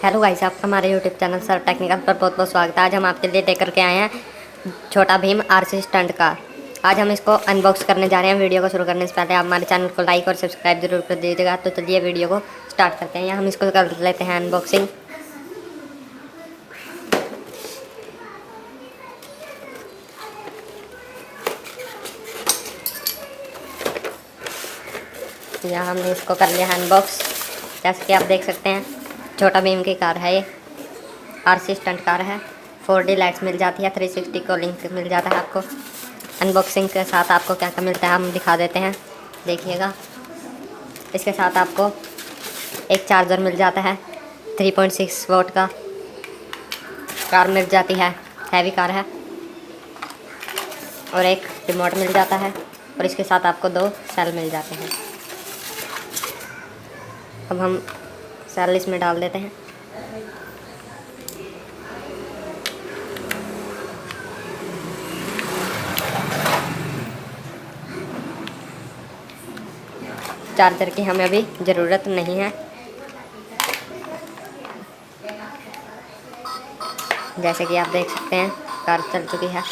Hello guys, आपका हमारे YouTube channel sir technical पर बहुत बहुत स्वागत है। आज हम आपके लिए लेकर के आए हैं छोटा भीम आरसी स्टंट कार। आज हम इसको अनबॉक्स करने जा रहे हैं। वीडियो को शुरू करने से पहले आप हमारे चैनल को लाइक और सब्सक्राइब जरूर कर दीजिएगा। तो चलिए वीडियो को स्टार्ट करते हैं। हम इसको कर लेते हैं अनबॉक्सिंग। यहाँ हमने इसको कर लिया है अनबॉक्स। जैसे कि आप देख सकते हैं, छोटा भीम की कार है ये, आरसी स्टंट कार है। 4D लाइट्स मिल जाती है, 360 कॉलिंग मिल जाता है आपको। अनबॉक्सिंग के साथ आपको क्या क्या मिलता है हम दिखा देते हैं, देखिएगा। इसके साथ आपको एक चार्जर मिल जाता है 3.6 वोल्ट का। कार मिल जाती है, हैवी कार है। और एक रिमोट मिल जाता है और इसके साथ आपको 2 सेल मिल जाते हैं। अब हम सेल इसमें डाल देते हैं। चार्जर की हमें अभी ज़रूरत नहीं है। जैसे कि आप देख सकते हैं, कार चल चुकी है।